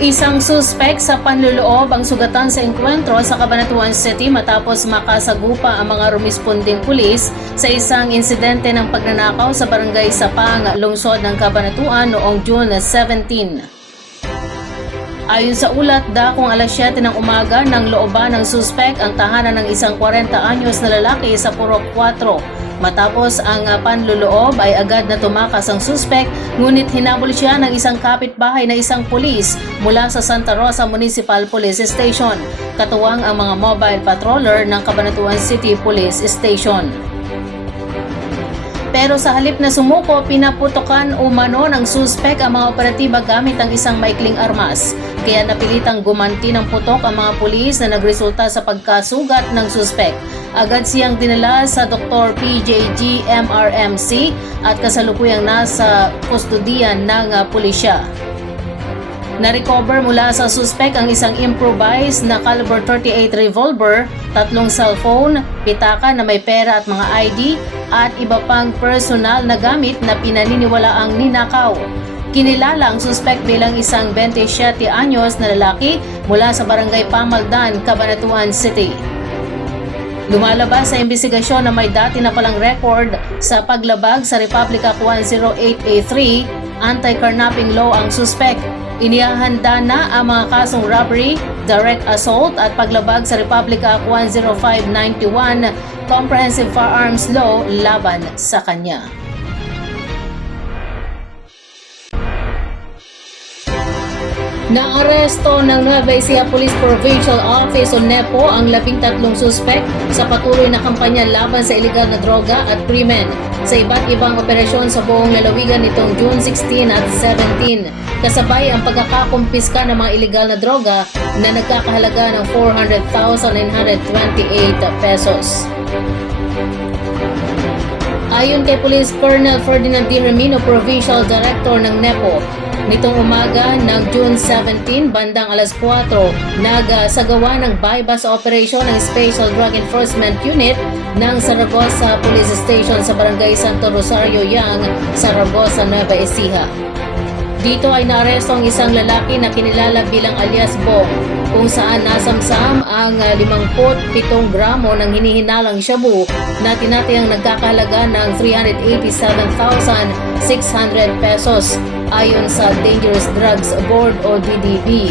Isang suspek sa panluloob ang sugatan sa engkwentro sa Cabanatuan City matapos makasagupa ang mga rumisponding pulis sa isang insidente ng pagnanakaw sa barangay Sapang, lungsod ng Cabanatuan noong June 17. Ayon sa ulat, dakong alas 7 ng umaga ng looban ng suspek ang tahanan ng isang 40 anyos na lalaki sa Purok 4. Matapos ang uh, panluloob ay agad na tumakas ang suspek ngunit hinabol siya ng isang kapitbahay na isang pulis mula sa Santa Rosa Municipal Police Station. Katuwang ang mga mobile patroller ng Cabanatuan City Police Station. Pero sa halip na sumuko, pinaputokan umano ng suspek ang mga operatiba gamit ang isang maikling armas. Kaya napilitang gumanti ng putok ang mga pulis na nagresulta sa pagkasugat ng suspek. Agad siyang dinala sa Dr. PJG MRMC at kasalukuyang nasa kustodiyan ng uh, pulisya. Na-recover mula sa suspect ang isang improvised na caliber 38 revolver, tatlong cellphone, pitaka na may pera at mga ID, at iba pang personal na gamit na pinaniniwala ang ninakaw. Kinilala ang suspect bilang isang 27 anyos na lalaki mula sa barangay Pamaldan, Cabanatuan City. Lumalabas sa investigasyon na may dati na palang record sa paglabag sa Republic Act 108A3 anti-carnapping law ang suspect. Inihahanda na ang mga kasong robbery, direct assault at paglabag sa Republic Act 10591 Comprehensive Firearms Law laban sa kanya. Naaresto ng Nueva Ecija Police Provincial Office o NEPO ang labing tatlong suspek sa patuloy na kampanya laban sa iligal na droga at krimen sa iba't ibang operasyon sa buong lalawigan nitong June 16 at 17. Kasabay ang pagkakakumpiska ng mga iligal na droga na nagkakahalaga ng 400,928 pesos. Ayon kay Police Colonel Ferdinand D. Hermino, Provincial Director ng NEPO, Nitong umaga ng June 17, bandang alas 4, nagsagawa ng bypass operation ng Special Drug Enforcement Unit ng Saragossa Police Station sa Barangay Santo Rosario Yang, Saragossa, Nueva Ecija. Dito ay naaresto ang isang lalaki na kinilala bilang alias Bong kung saan nasamsam ang 57 gramo ng hinihinalang shabu na tinatayang nagkakahalaga ng 387,600 pesos ayon sa Dangerous Drugs Board o DDB.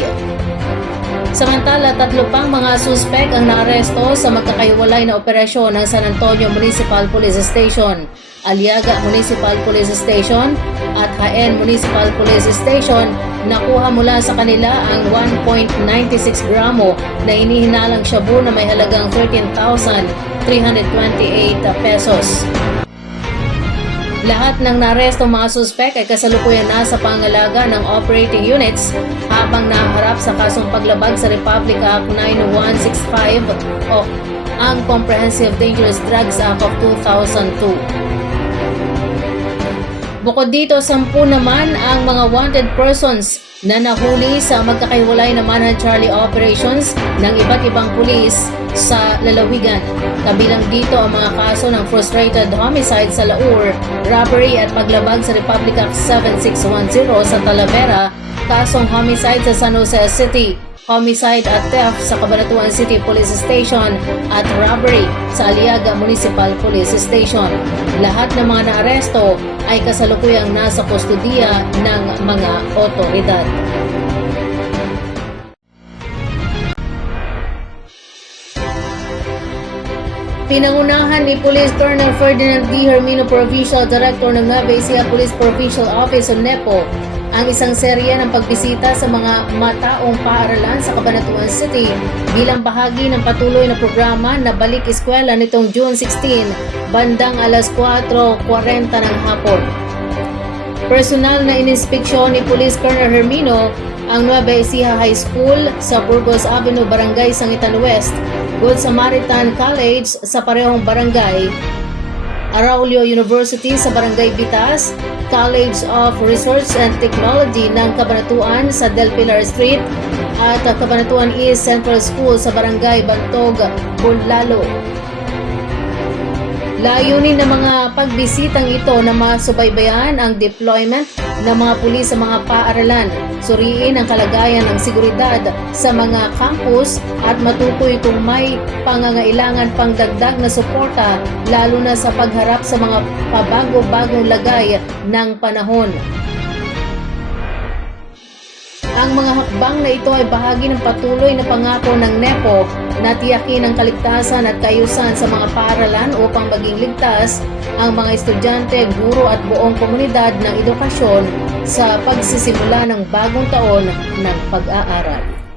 Samantala, tatlo pang mga suspek ang naaresto sa magkakaiwalay na operasyon ng San Antonio Municipal Police Station, Aliaga Municipal Police Station at Haen Municipal Police Station nakuha mula sa kanila ang 1.96 gramo na inihinalang shabu na may halagang 13,328 pesos. Lahat ng naresto mga suspek ay kasalukuyan na sa pangalaga ng operating units habang naharap sa kasong paglabag sa Republic Act 9165 o ang Comprehensive Dangerous Drugs Act of 2002. Bukod dito, sampu naman ang mga wanted persons na nahuli sa magkakaiwalay na Manhunt Charlie operations ng iba't ibang pulis sa lalawigan. Kabilang dito ang mga kaso ng frustrated homicide sa Laur, robbery at paglabag sa Republic Act 7610 sa Talavera, kasong homicide sa San Jose City, homicide at theft sa Cabanatuan City Police Station at robbery sa Aliaga Municipal Police Station. Lahat ng mga naaresto ay kasalukuyang nasa kustudiya ng mga otoridad. Pinangunahan ni Police Colonel Ferdinand D. Hermino Provincial Director ng Nueva Ecija Police Provincial Office o NEPO ang isang serya ng pagbisita sa mga mataong paaralan sa Cabanatuan City bilang bahagi ng patuloy na programa na Balik Eskwela nitong June 16 bandang alas 4.40 ng hapon. Personal na ininspeksyon ni Police Colonel Hermino ang Nueva Ecija High School sa Burgos Avenue, Barangay Sangitan West, Good Samaritan College sa parehong barangay, Araulio University sa Barangay Bitas, College of Research and Technology ng Cabanatuan sa Del Pilar Street at Cabanatuan East Central School sa Barangay Bantog, Bunlalo. Layunin ng mga pagbisitang ito na masubaybayan ang deployment ng mga pulis sa mga paaralan, suriin ang kalagayan ng seguridad sa mga campus at matukoy kung may pangangailangan pang dagdag na suporta lalo na sa pagharap sa mga pabago-bagong lagay ng panahon. Ang mga hakbang na ito ay bahagi ng patuloy na pangako ng NEPO na tiyakin ang kaligtasan at kayusan sa mga paaralan upang maging ligtas ang mga estudyante, guro at buong komunidad ng edukasyon sa pagsisimula ng bagong taon ng pag-aaral.